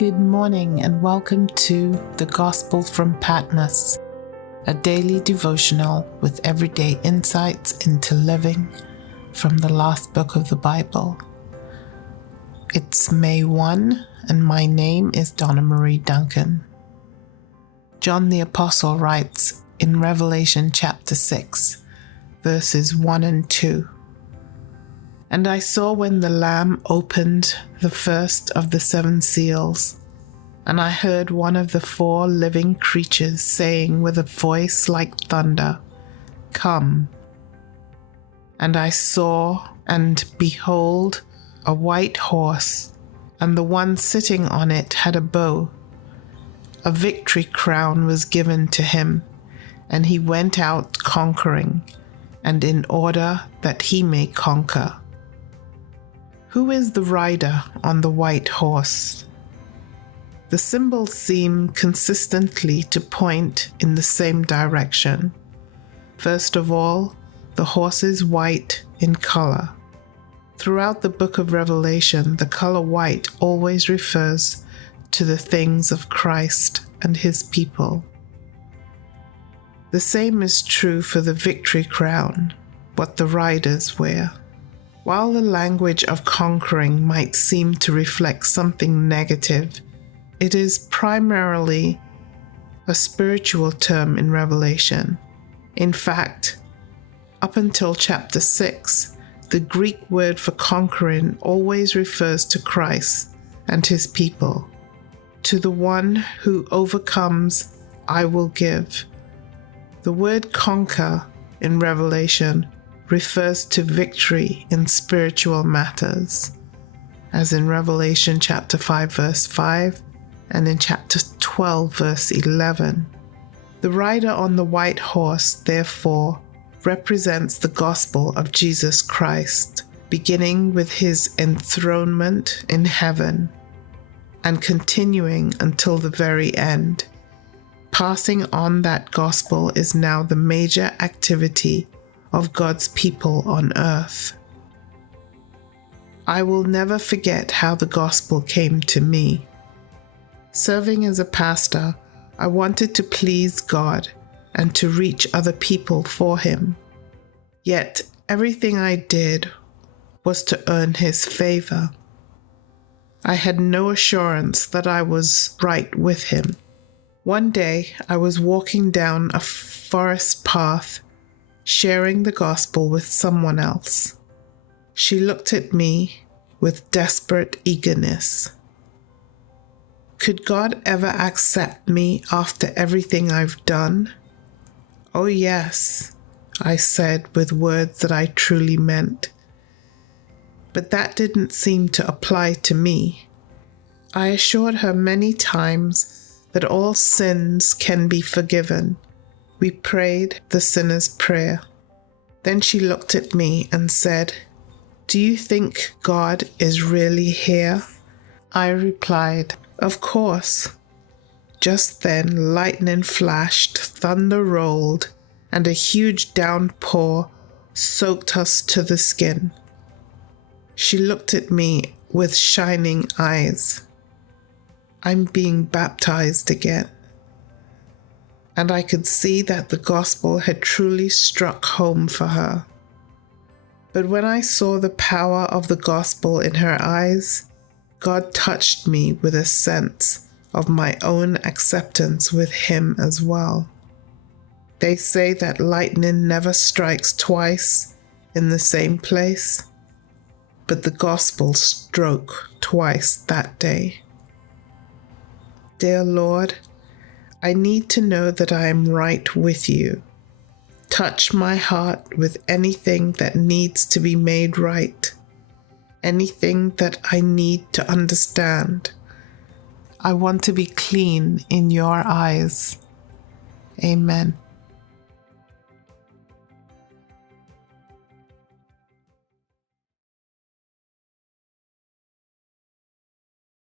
Good morning and welcome to the Gospel from Patmos, a daily devotional with everyday insights into living from the last book of the Bible. It's May 1 and my name is Donna Marie Duncan. John the Apostle writes in Revelation chapter 6, verses 1 and 2. And I saw when the Lamb opened the first of the 7 seals, and I heard one of the 4 living creatures saying with a voice like thunder, "Come." And I saw, and behold, a white horse, and the one sitting on it had a bow. A victory crown was given to him, and he went out conquering, and in order that he may conquer. Who is the rider on the white horse? The symbols seem consistently to point in the same direction. First of all, the horse is white in color. Throughout the book of Revelation, the color white always refers to the things of Christ and his people. The same is true for the victory crown, what the riders wear. While the language of conquering might seem to reflect something negative, it is primarily a spiritual term in Revelation. In fact, up until chapter 6, the Greek word for conquering always refers to Christ and his people. To the one who overcomes, I will give. The word conquer in Revelation refers to victory in spiritual matters, as in Revelation chapter 5 verse 5 and in chapter 12 verse 11. The rider on the white horse, therefore, represents the gospel of Jesus Christ, beginning with his enthronement in heaven and continuing until the very end. Passing on that gospel is now the major activity of God's people on earth. I will never forget how the gospel came to me. Serving as a pastor, I wanted to please God and to reach other people for him. Yet everything I did was to earn his favor. I had no assurance that I was right with him. One day I was walking down a forest path sharing the gospel with someone else. She looked at me with desperate eagerness. Could God ever accept me after everything I've done? Oh yes, I said with words that I truly meant. But that didn't seem to apply to me. I assured her many times that all sins can be forgiven. We prayed the sinner's prayer. Then she looked at me and said, "Do you think God is really here?" I replied, "Of course." Just then, lightning flashed, thunder rolled, and a huge downpour soaked us to the skin. She looked at me with shining eyes. I'm being baptized again. And I could see that the gospel had truly struck home for her. But when I saw the power of the gospel in her eyes, God touched me with a sense of my own acceptance with him as well. They say that lightning never strikes twice in the same place, but the gospel struck twice that day. Dear Lord, I need to know that I am right with you. Touch my heart with anything that needs to be made right, anything that I need to understand. I want to be clean in your eyes. Amen.